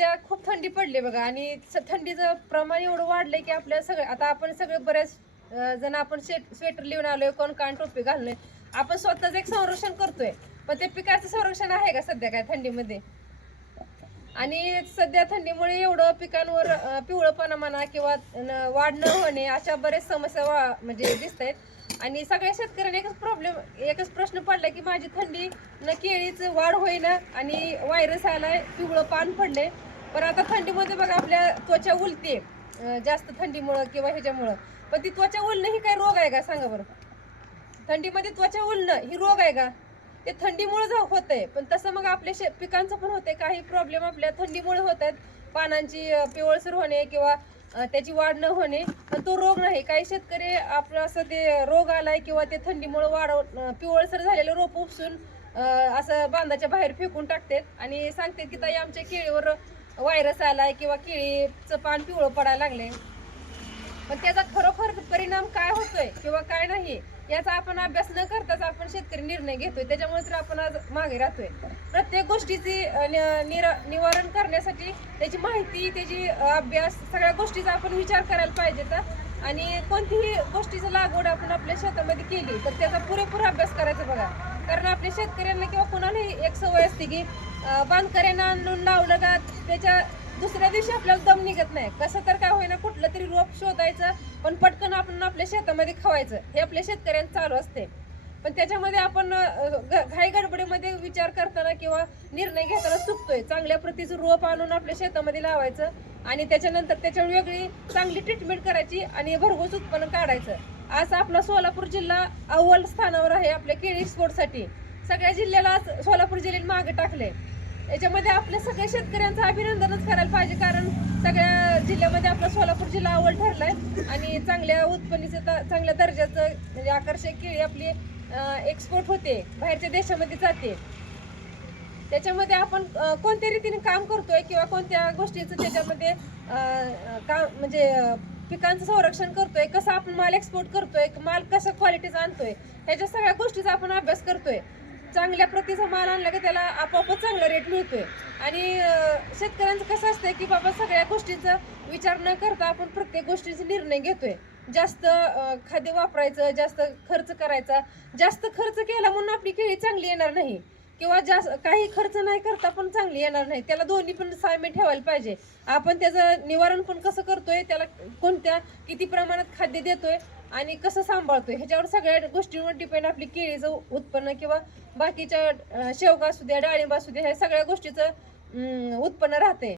सध्या खूप थंडी पडली बघा. आणि स- थंडीचं प्रमाण एवढं वाढलंय की आपल्या सगळं आता आपण सगळे बऱ्याच अं, जण आपण स्वेट स्वेटर लिहून आलोय कोण कान टोपी घाललोय आपण स्वतःच एक संरक्षण करतोय. पण ते पिकाचं संरक्षण आहे का सध्या काय थंडीमध्ये? आणि सध्या थंडीमुळे एवढं पिकांवर अं, म्हणा किंवा न- वाढ न होणे अशा बऱ्याच समस्या वा- म्हणजे दिसत आहेत आणि सगळ्या शेतकऱ्यांना एकच प्रॉब्लेम एकच प्रश्न पडला की माझी थंडी न केळीच वाढ होईना आणि व्हायरस आलाय पिवळं पान पडले पण आता थंडीमध्ये बघा आपल्या त्वचा उलते. जास्त थंडीमुळं किंवा ह्याच्यामुळं. पण ती त्वचा उलणं ही काय रोग आहे का? सांगा बरं. थंडीमध्ये त्वचा उलणं ही रोग आहे का? ते थंडीमुळे होत आहे पण तसं मग आपल्या शे पिकांचं पण होतंय. काही प्रॉब्लेम आपल्या थंडीमुळे होत आहेत पानांची पिवळसर होणे किंवा त्याची वाढ न होणे पण तो रोग नाही. काही शेतकरी आपलं असं ते रोग आलाय किंवा ते थंडीमुळे वाढ पिवळसर झालेलं रोप उपसून असं बांधाच्या बाहेर फेकून टाकतात. आणि सांगतात की ताई आमच्या केळीवर व्हायरस आलाय किंवा केळीचं पान पिवळं पडायला लागले पण त्याचा खरोखर परिणाम काय होतोय किंवा काय नाही याचा आपण अभ्यास न करताच आपण शेतकरी निर्णय घेतोय. त्याच्यामुळे तर आपण आज मागे राहतोय. प्रत्येक गोष्टीची नि- निवारण करण्यासाठी त्याची माहिती त्याची अभ्यास सगळ्या गोष्टीचा आपण विचार करायला पाहिजे तर. आणि कोणतीही गोष्टीची लागवड आपण आपल्या शेतामध्ये केली तर त्याचा पुरेपूर अभ्यास करायचा बघा. कारण आपल्या शेतकऱ्यांना किंवा कोणालाही एक सवय असते की बांधकऱ्यांना आणून लावलं का त्याच्या दुसऱ्या दिवशी आपल्याला दम निघत नाही. कसं तर काय होईना कुठलं तरी रोप शोधायचं पण पटकन आपण आपल्या शेतामध्ये खवायचं. हे आपल्या शेतकऱ्यांचं चालू असते. पण त्याच्यामध्ये आपण ग- घाई गडबडीमध्ये विचार करताना किंवा निर्णय घेताना चुकतोय. चांगल्या प्रतीचं रोप आणून आपल्या शेतामध्ये लावायचं आणि त्याच्यानंतर त्याच्यावर वेगळी चांगली ट्रीटमेंट करायची आणि भरघोस उत्पन्न काढायचं. आज आपला सोलापूर जिल्हा अव्वल स्थानावर आहे आपल्या केळी स्पोर्टसाठी सगळ्या जिल्ह्याला आज सोलापूर जिल्ह्याने मागे टाकले याच्यामध्ये आपल्या सगळ्या शेतकऱ्यांचं अभिनंदनच करायला पाहिजे कारण सगळ्या जिल्ह्यामध्ये आपला सोलापूर जिल्हा अव्वल ठरलाय आणि चांगल्या उत्पन्नीचं चांगल्या दर्जाचं म्हणजे आकर्षक केळी आपली एक्सपोर्ट होते बाहेरच्या देशामध्ये जाते. त्याच्यामध्ये आपण कोणत्या रीतीने काम करतोय किंवा कोणत्या गोष्टीचं त्याच्यामध्ये काम म्हणजे पिकांचं संरक्षण करतोय कसं आपण माल एक्सपोर्ट करतोय माल कसं क्वालिटीचा आणतोय ह्याच्या सगळ्या गोष्टीचा आपण अभ्यास करतोय. चांगल्या प्रतीचा माल आणला की त्याला आपोआपच चांगला रेट मिळतोय. आणि शेतकऱ्यांचं कसं असतंय की बाबा सगळ्या गोष्टींचा विचार न करता आपण प्रत्येक गोष्टीचा निर्णय घेतोय. जास्त खाद्य वापरायचं जास्त खर्च करायचा जास्त खर्च केला म्हणून आपली केळी चांगली येणार नाही. किंवा जास्त काही खर्च नाही करता पण चांगली येणार नाही. त्याला दोन्ही पण साम्य ठेवायला पाहिजे. आपण त्याचं निवारण पण कसं करतोय त्याला कोणत्या किती प्रमाणात खाद्य देतोय आणि कसं सांभाळतोय? ह्याच्यावर सगळ्या गोष्टींवर डिपेंड आपली केळीचं उत्पन्न किंवा बाकीच्या शेवगा असू द्या डाळिंब असू द्या ह्या सगळ्या गोष्टीचं उत्पन्न राहते